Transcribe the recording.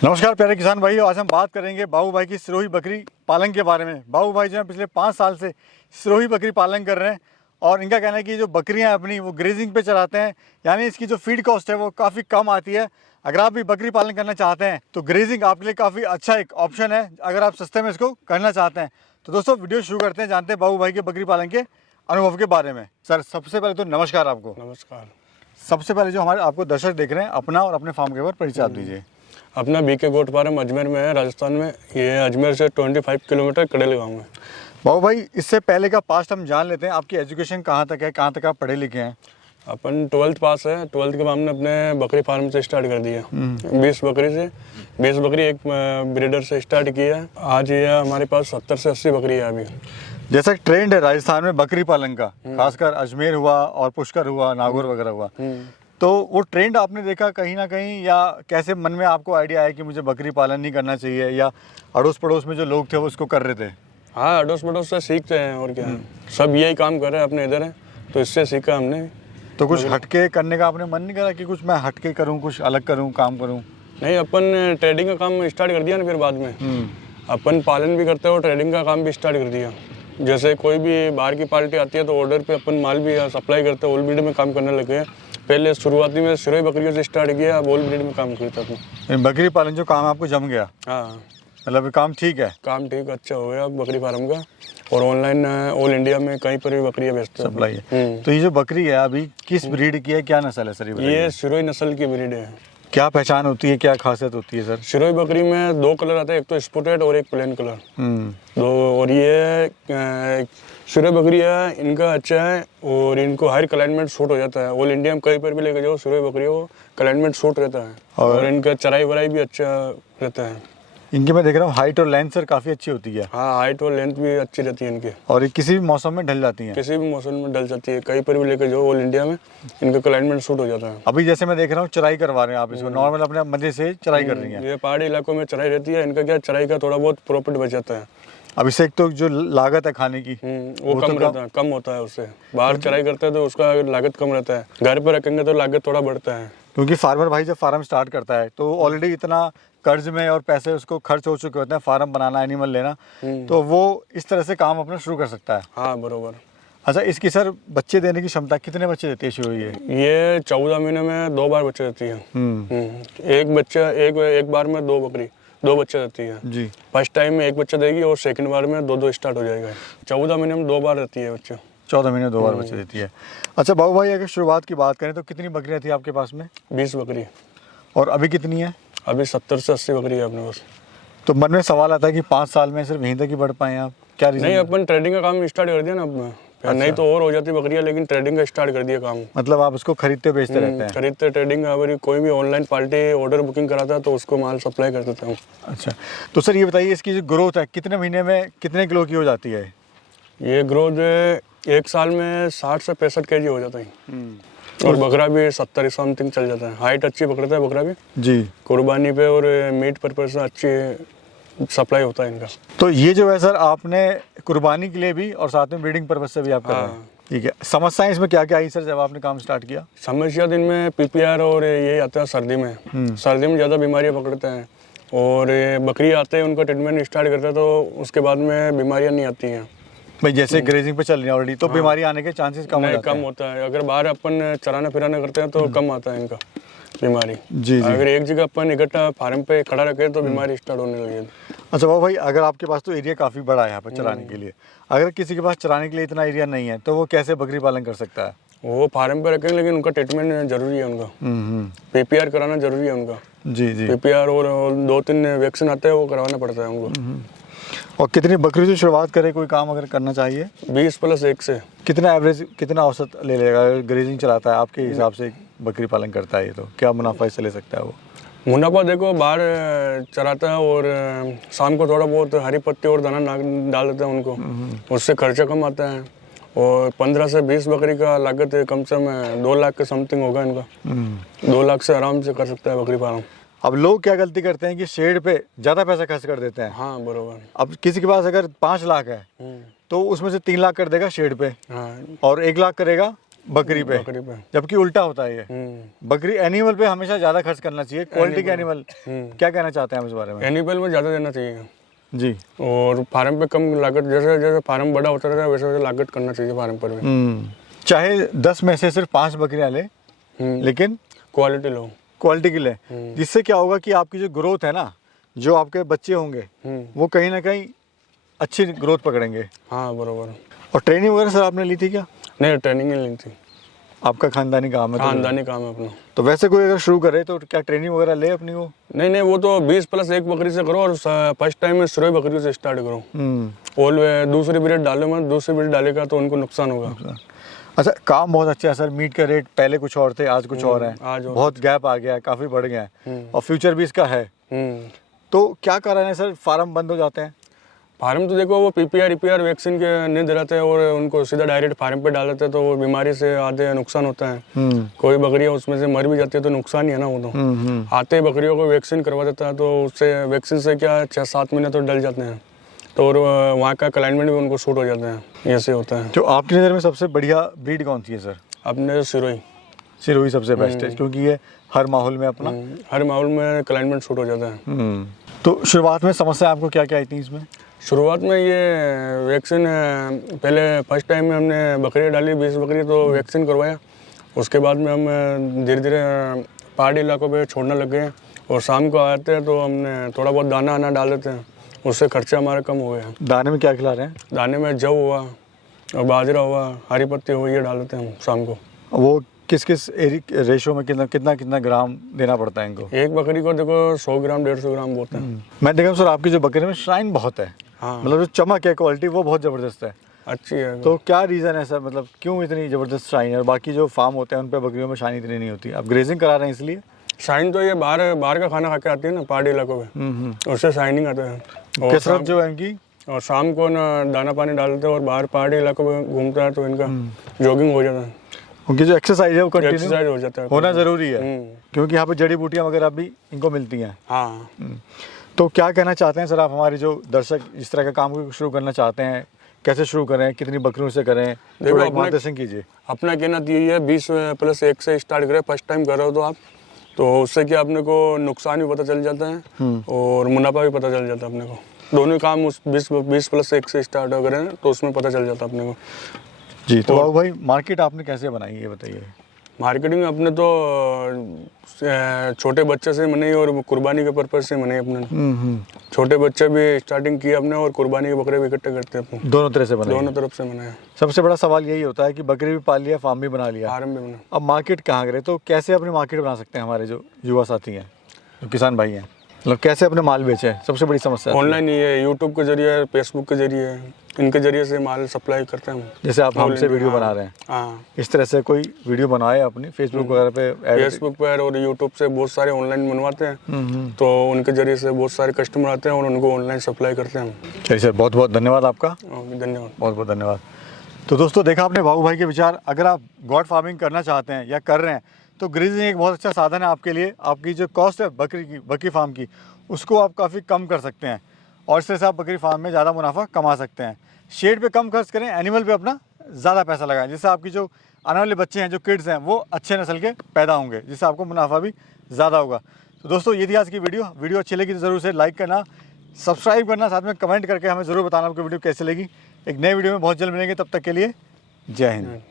नमस्कार प्यारे किसान भाइयों, आज हम बात करेंगे बाबू भाई की सिरोही बकरी पालन के बारे में। बाबू भाई जो है पिछले 5 साल से सिरोही बकरी पालन कर रहे हैं और इनका कहना है कि जो बकरियां अपनी वो ग्रेजिंग पे चलाते हैं, यानी इसकी जो फीड कॉस्ट है वो काफ़ी कम आती है। अगर आप भी बकरी पालन करना चाहते हैं तो ग्रेजिंग आपके लिए काफ़ी अच्छा एक ऑप्शन है, अगर आप सस्ते में इसको करना चाहते हैं। तो दोस्तों वीडियो शुरू करते हैं, जानते हैं बाबू भाई के बकरी पालन के अनुभव के बारे में। सर सबसे पहले तो नमस्कार आपको। नमस्कार। सबसे पहले जो हमारे आपको दर्शक देख रहे हैं, अपना और अपने फार्म के बारे में परिचय आप दीजिए। अपना बीके गोट फार्म अजमेर में है, राजस्थान में। ये अजमेर से 25 किलोमीटर कड़ेल गाँव में। बाबू भाई इससे पहले का पास्ट हम जान लेते हैं, आपकी एजुकेशन कहाँ तक है, कहाँ तक आप पढ़े लिखे हैं? अपन 12th पास है। 12th के बाद हमने अपने बकरी फार्म से स्टार्ट कर दिया। 20 बकरी एक ब्रीडर से स्टार्ट किया। आज ये हमारे पास 70 से 80 बकरी है अभी। जैसा ट्रेंड है राजस्थान में बकरी पालन का, खासकर अजमेर हुआ और पुष्कर हुआ, नागौर वगैरह हुआ, तो वो ट्रेंड आपने देखा कहीं ना कहीं, या कैसे मन में आपको आइडिया आया कि मुझे बकरी पालन नहीं करना चाहिए, या अड़ोस पड़ोस में जो लोग थे वो उसको कर रहे थे? हाँ, अड़ोस पड़ोस से सीखते हैं और क्या। सब यही काम कर रहे हैं अपने इधर है, तो इससे सीखा हमने। तो कुछ हटके करने का आपने मन नहीं करा कि कुछ मैं हटके करूँ, कुछ अलग करूँ, काम करूँ? नहीं, अपन ट्रेडिंग का काम स्टार्ट कर दिया ना, फिर बाद में अपन पालन भी करते हैं और ट्रेडिंग का काम भी स्टार्ट कर दिया। जैसे कोई भी बाहर की पार्टी आती है तो ऑर्डर पे अपन माल भी सप्लाई करते हैं। ओल ब्रीड में काम करने लगे हैं। पहले शुरुआती में सिरोही बकरियों से स्टार्ट किया, अब ओल ब्रीड में काम करता था। बकरी पालन जो काम आपको जम गया? हाँ, मतलब काम ठीक है? काम ठीक अच्छा हो गया बकरी फार्म का। और ऑनलाइन ऑल इंडिया में कहीं पर भी बकरियाँ बेचते हैं, सप्लाई है। तो ये जो बकरी है अभी किस ब्रीड की है, क्या नस्ल है सर? ये सिरोही नस्ल की ब्रीड है। क्या पहचान होती है, क्या खासियत होती है सर? सिरोही बकरी में 2 कलर आते हैं, एक तो स्पॉटेड और एक प्लेन कलर। और ये सिरोही बकरी है, इनका अच्छा है और इनको हर क्लाइमेट सूट हो जाता है। ऑल इंडिया में कहीं पर भी लेके जाओ सिरोही बकरी को क्लाइमेट सूट रहता है। और इनका चराई वराई भी अच्छा रहता है। इनकी मैं देख रहा हूँ हाइट और लेंथ सर काफ़ी अच्छी होती है। हाँ, हाइट और लेंथ भी अच्छी रहती है इनकी। और ये किसी भी मौसम में ढल जाती हैं? किसी भी मौसम में ढल जाती है, कहीं पर भी लेके जाओ ऑल इंडिया में इनका क्लाइमेट सूट हो जाता है। अभी जैसे मैं देख रहा हूँ चराई करवा रहे हैं आप इसको, नॉर्मल अपने मजे से चराई कर रही हैं। ये पहाड़ी इलाकों में चराई रहती है, इनका क्या चराई का थोड़ा बहुत प्रॉफिट बच जाता है। अब इससे एक तो जो लागत है खाने की वो कम रहता है, कम होता है उससे। बाहर चराई करते हैं तो उसका लागत कम रहता है, घर पर रखेंगे तो लागत थोड़ा बढ़ता है। क्योंकि फार्मर भाई जब फार्म स्टार्ट करता है तो ऑलरेडी इतना कर्ज में और पैसे उसको खर्च हो चुके होते हैं, फार्म बनाना, एनिमल लेना, तो वो इस तरह से काम अपना शुरू कर सकता है। हाँ, बरोबर। अच्छा, इसकी सर बच्चे देने की क्षमता कितने बच्चे देती है शुरू? ये 14 महीने में 2 बार बच्चे देती है। एक बच्चा एक बार में 2 बकरी 2 बच्चे देती है जी। फर्स्ट टाइम में 1 बच्चा देगी और सेकंड बार में 2 स्टार्ट हो जाएगा। 14 महीने में 2 बार देती है बच्चे। 14 महीने 2 बार बच्चे देती है। अच्छा बाबू भाई, अगर शुरुआत की बात करें तो कितनी बकरियां थी आपके पास में? 20 बकरी। और अभी कितनी है? अभी 70 से 80 बकरी है अपने पास। तो मन में सवाल आता है कि 5 साल में सिर्फ यहीं तक ही बढ़ पाए आप, क्या रीजन? नहीं, अपन ट्रेडिंग का काम स्टार्ट कर दिया ना अपना। अच्छा। नहीं तो और हो जाती बकरियां, लेकिन ट्रेडिंग का स्टार्ट कर दिया काम। मतलब आप उसको खरीदते बेचते रहते हैं? खरीदते ट्रेडिंग। अगर कोई भी ऑनलाइन पार्टी ऑर्डर बुकिंग कराता है तो उसको माल सप्लाई कर देता हूँ। अच्छा, तो सर ये बताइए इसकी जो ग्रोथ है कितने महीने में कितने किलो की हो जाती है? ये ग्रोथ 1 साल में 60 से 65 kg हो जाता है। और बकरा भी 70 समथिंग चल जाता है। हाइट अच्छी पकड़ता है बकरा भी जी। कुर्बानी पे और मीट पर्पज से अच्छी सप्लाई होता है इनका। तो ये जो है सर आपने कुर्बानी के लिए भी और साथ में ब्रीडिंग पर्पज से भी आप कर रहे हैं? ठीक है। समस्याएं इसमें क्या क्या आई सर जब आपने काम स्टार्ट किया? समस्या दिन में पीपीआर और ये आता है सर्दी में। सर्दी में ज़्यादा बीमारियाँ पकड़ते हैं और ये बकरी आते हैं, उनका ट्रीटमेंट स्टार्ट करते हैं तो उसके बाद में बीमारियाँ नहीं आती हैं। भाई जैसे ग्रेजिंग पे चल रही है ऑलरेडी, तो बीमारी आने के चांसेस कम होता है। अगर बाहर अपन चराना फिराना करते हैं तो कम आता है इनका बीमारी। जी। अगर एक जगह अपन इकट्ठा फार्म पे खड़ा रखे तो बीमारी स्टार्ट होने लगी। अच्छा बाबू भाई, अगर आपके पास तो एरिया काफ़ी बड़ा है यहाँ पर चराने के लिए, अगर किसी के पास चराने के लिए इतना एरिया नहीं है तो वो कैसे बकरी पालन कर सकता है? वो फार्म पे रखेंगे, लेकिन उनका ट्रीटमेंट जरूरी है उनका। पीपीआर कराना जरूरी है उनका। जी। पीपीआर और 2-3 वैक्सीन आते हैं, वो करवाना पड़ता है उनको। और कितनी बकरी से शुरुआत करें कोई काम अगर करना चाहिए? 20 + 1 से। कितना एवरेज, कितना औसत ले लेगा अगर ग्रेजिंग चलाता है आपके हिसाब से? बकरी पालन करता है ये तो क्या मुनाफा इससे ले सकता है वो? मुनाफा देखो, बाहर चराता है और शाम को थोड़ा बहुत हरी पत्ती और दाना डाल देता है उनको, उससे खर्चा कम आता है। और 15 से 20 बकरी का लागत कम से कम 2 लाख के समथिंग होगा इनका। 2 लाख से आराम से कर सकता है बकरी फार्म। अब लोग क्या गलती करते हैं कि शेड पे ज़्यादा पैसा खर्च कर देते हैं। हाँ, बरोबर। अब किसी के पास अगर 5 लाख है तो उसमें से 3 लाख कर देगा शेड पे, और 1 लाख करेगा बकरी पे, जबकि उल्टा होता है ये। बकरी एनिमल पे हमेशा ज़्यादा खर्च करना चाहिए, क्वालिटी के एनिमल। क्या कहना चाहते हैं आप इस बारे में? एनिमल में ज़्यादा देना चाहिए जी, और फार्म पे कम लागत, जैसे जैसे फार्म बड़ा होता रहता है वैसे वैसे लागत करना चाहिए फार्म पर भी। चाहे 10 में से सिर्फ 5 बकरियां ले, लेकिन क्वालिटी लो, क्वालिटी की ले, जिससे क्या होगा कि आपकी जो ग्रोथ है ना, जो आपके बच्चे होंगे वो कहीं ना कहीं अच्छी ग्रोथ पकड़ेंगे। हाँ बराबर। और ट्रेनिंग वगैरह सर आपने ली थी क्या? नहीं, ट्रेनिंग नहीं ली थी। आपका खानदानी काम है? खानदानी काम है अपना। तो वैसे कोई अगर शुरू करे तो क्या ट्रेनिंग वगैरह ले अपनी वो? नहीं, वो तो 20+1 बकरी से करो और फर्स्ट टाइम में सिरोही बकरी से स्टार्ट करो। और दूसरी ब्रीड डालो मत, दूसरी ब्रीड डालेगा तो उनको नुकसान होगा। अच्छा, काम बहुत अच्छा है सर। मीट का रेट पहले कुछ और थे, आज कुछ और है, बहुत गैप आ गया है, काफ़ी बढ़ गया है और फ्यूचर भी इसका है। तो क्या कारण है सर फार्म बंद हो जाते हैं? फार्म तो देखो, वो पीपीआर वैक्सीन के नहीं दिलाते हैं और उनको सीधा डायरेक्ट फार्म पे डाल देते हैं, तो वो बीमारी से आधे नुकसान होता है। कोई बकरियां उसमें से मर भी जाती है तो नुकसान ही है ना वो तो। आते ही बकरियों को वैक्सीन करवा देता है, तो उससे वैक्सीन से क्या 6-7 महीने तो डल जाते हैं, तो और वहाँ का क्लाइमेट भी उनको सूट हो जाता है, ऐसे होता है। तो आपकी नज़र में सबसे बढ़िया ब्रीड कौन सी है सर? अपने सिरोही। सिरोही सबसे बेस्ट है, क्योंकि ये हर माहौल में अपना हर माहौल में क्लाइमेट सूट हो जाता है। तो शुरुआत में समस्या आपको क्या क्या आई थी इसमें? शुरुआत में ये वैक्सीन, पहले फर्स्ट टाइम में हमने बकरी डाली 20 बकरी, तो वैक्सीन करवाया। उसके बाद में हम धीरे धीरे पहाड़ी इलाकों पे छोड़ने लग गए और शाम को आते हैं तो हमने थोड़ा बहुत दाना आना डाल देते हैं, उससे खर्चा हमारा कम हो गया। दाने में क्या खिला रहे हैं? दाने में जव हुआ और बाजरा हुआ, हरी पत्ती हुई, ये डाल देते हैं हम शाम को। वो किस किस रेशो में कितना ग्राम देना पड़ता है इनको? एक बकरी को देखो 100 ग्राम 150 ग्राम होता है। मैं देखा सर आपकी जो बकरी में शाइन बहुत है। हाँ, मतलब जो चमक है, क्वालिटी वो बहुत ज़बरदस्त है, अच्छी है। तो क्या रीज़न है सर, मतलब क्यों इतनी ज़बरदस्त शाइन है? और बाकी जो फार्म होते हैं उन पर बकरियों में शाइन इतनी नहीं होती, आप ग्रेजिंग करा रहे हैं इसलिए? शाइन तो ये बाहर का खाना खा के आती है ना पहाड़ी इलाकों में, उससे शाइनिंग आता है। और कसरत जो है इनकी, और शाम को ना दाना पानी डालते हैं और बाहर पहाड़ी इलाकों में घूमता है तो इनका जॉगिंग हो जाता है, उनकी जो एक्सरसाइज है वो एक्सरसाइज हो जाता है, होना ज़रूरी है, क्योंकि यहाँ पे जड़ी बूटियाँ वगैरह भी इनको मिलती हैं। हाँ। तो क्या कहना चाहते हैं सर आप, हमारे जो दर्शक इस तरह का काम शुरू करना चाहते हैं, कैसे शुरू करें, कितनी बकरियों से करें, थोड़ा मार्गदर्शन कीजिए। अपना कहना तो यही है 20+1 से स्टार्ट करें, फर्स्ट टाइम कर रहे हो तो आप, तो उससे क्या अपने को नुकसान भी पता चल जाता है और मुनाफा भी पता चल जाता है अपने को। दोनों काम उस 20+1 से स्टार्ट करें तो उसमें पता चल जाता है अपने को। जी, तो बाबू भाई मार्केट आपने कैसे बनाई ये बताइए? मार्केटिंग अपने तो छोटे बच्चे से बनाई और कुर्बानी के पर्पज से बनाई अपने। छोटे बच्चे भी स्टार्टिंग किया अपने और कुर्बानी के बकरे भी इकट्ठे करते हैं अपने। दोनों तरह से बनाई? दोनों तरफ से बनाया। सबसे बड़ा सवाल यही होता है कि बकरी भी पाल लिया, फार्म भी बना लिया, फार्म भी बना, अब मार्केट कहाँ करें? तो कैसे अपनी मार्केट बना सकते हैं हमारे जो युवा साथी हैं, जो किसान भाई हैं, मतलब कैसे अपने माल बेचे? सबसे बड़ी समस्या ऑनलाइन ही है, यूट्यूब के जरिए, फेसबुक के जरिए, इनके जरिए से माल सप्लाई करते हैं। जैसे आप हमसे वीडियो बना रहे हैं, हाँ, इस तरह से कोई वीडियो बनाए अपनी फेसबुक वगैरह पे, फेसबुक पर और यूट्यूब से बहुत सारे ऑनलाइन बनवाते हैं, तो उनके जरिए से बहुत सारे कस्टमर आते हैं और उनको ऑनलाइन सप्लाई करते हैं। चलिए सर, बहुत बहुत धन्यवाद आपका। धन्यवाद, बहुत बहुत धन्यवाद। तो दोस्तों देखा आपने बाबू भाई के विचार। अगर आप गॉड फार्मिंग करना चाहते हैं या कर रहे हैं तो ग्रेजिंग एक बहुत अच्छा साधन है आपके लिए। आपकी जो कॉस्ट है बकरी फार्म की, उसको आप काफ़ी कम कर सकते हैं और इससे से आप बकरी फार्म में ज़्यादा मुनाफा कमा सकते हैं। शेड पे कम खर्च करें, एनिमल पे अपना ज़्यादा पैसा लगाएं, जिससे आपकी जो आने वाले बच्चे हैं, जो किड्स हैं, वो अच्छे नस्ल के पैदा होंगे, जिससे आपको मुनाफा भी ज़्यादा होगा। तो दोस्तों ये थी आज की वीडियो अच्छी लगी तो ज़रूर से लाइक करना, सब्सक्राइब करना, साथ में कमेंट करके हमें ज़रूर बताना आपको वीडियो कैसी लगी। एक नए वीडियो में बहुत जल्द मिलेंगे, तब तक के लिए जय हिंद।